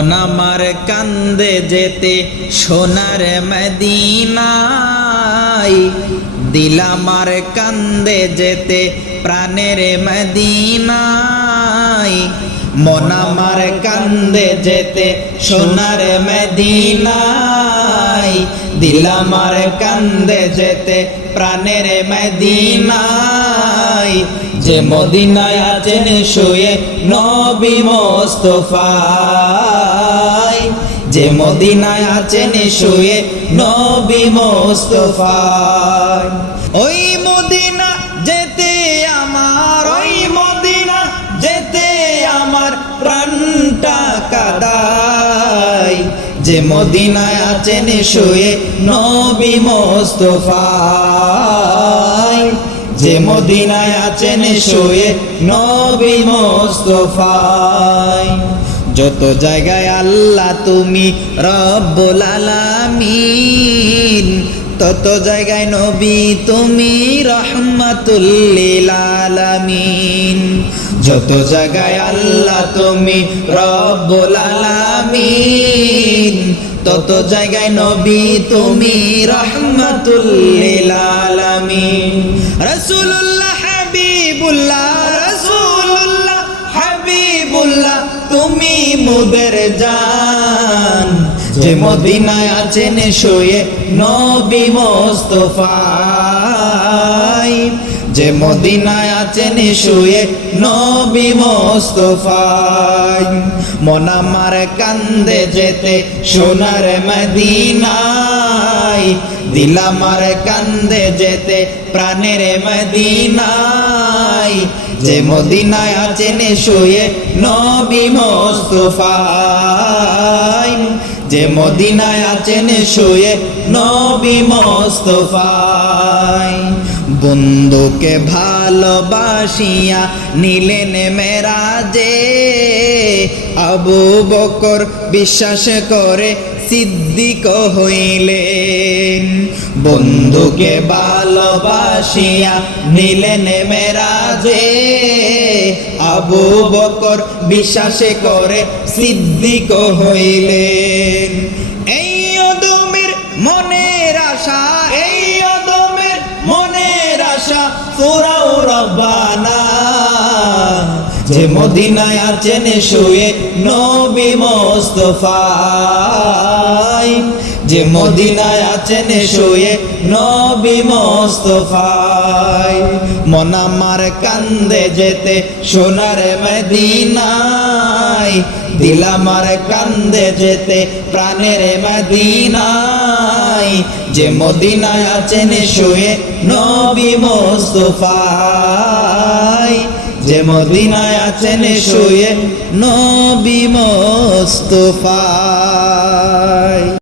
মন আমার কান্দে যেতে সোনার মদিনাই দিল আমার কান্দে যেতে প্রাণের মদিনাই মন আমার কান্দে যেতে সোনার মদিনায়। দিল আমার কান্দে যেতে প্রাণের মদিনায়। যে মদিনায় আছেন শুয়ে নবী মোস্তফায় যে মদিনায় আছেন শুয়ে নবী মোস্তফায় ওই মদিনা যেতে আমার যে মদিনায় আছেন শুয়ে নবী মোস্তফায় যে মদিনায় আছেন শুয়ে নবী মোস্তফায় যত জায়গায় আল্লাহ তুমি রব্বুল আলামিন, তত জায়গায় নবী তুমি রহমাতুল্লিল আলামিন। যত জায়গায় আল্লাহ তুমি রব্বুল তত জায়গায় নবী তুমি রহমাতুল্লিল আলামিন। রাসূলুল্লাহ হাবিবুল্লাহ রাসূলুল্লাহ হাবিবুল্লাহ, তুমি মোদের জান। যে মদিনায় আছেন, শুয়ে নবী মোস্তফায় যে মদিনায় আছেন শুয়ে নবী মোস্তফায় মন আমার কান্দে যেতে সোনার মদিনায়। দিল আমার কান্দে যেতে প্রাণের মদিনায়। যে মদিনায় আছেন শুয়ে নবী মোস্তফায় যে মদিনায় আছেন শুয়ে নবী মোস্তফায় বন্ধুকে ভালোবাসিয়া নিলেন মেরাজে। আবু বকর বিশ্বাস করে সিদ্দিক হইলেন। বন্ধুকে ভালোবাসিয়া নিলেন মেরাজে। আবু বকর বিশ্বাস করে সিদ্দিক হইলেন। এই অদমের মনের আশা, এই যে মদিনায় আছেন শুয়ে নবী মোস্তফাই। যে মদিনায় আছেন শুয়ে নবী মোস্তফায় মন আমার কান্দে যেতে সোনার মদিনায়। দিল আমার কান্দে যেতে প্রাণের মদিনায়। যে মদিনায় আছেন শুয়ে নবী মোস্তফায়। যে মদিনায় আছেন শুয়ে নবী মোস্তফায়।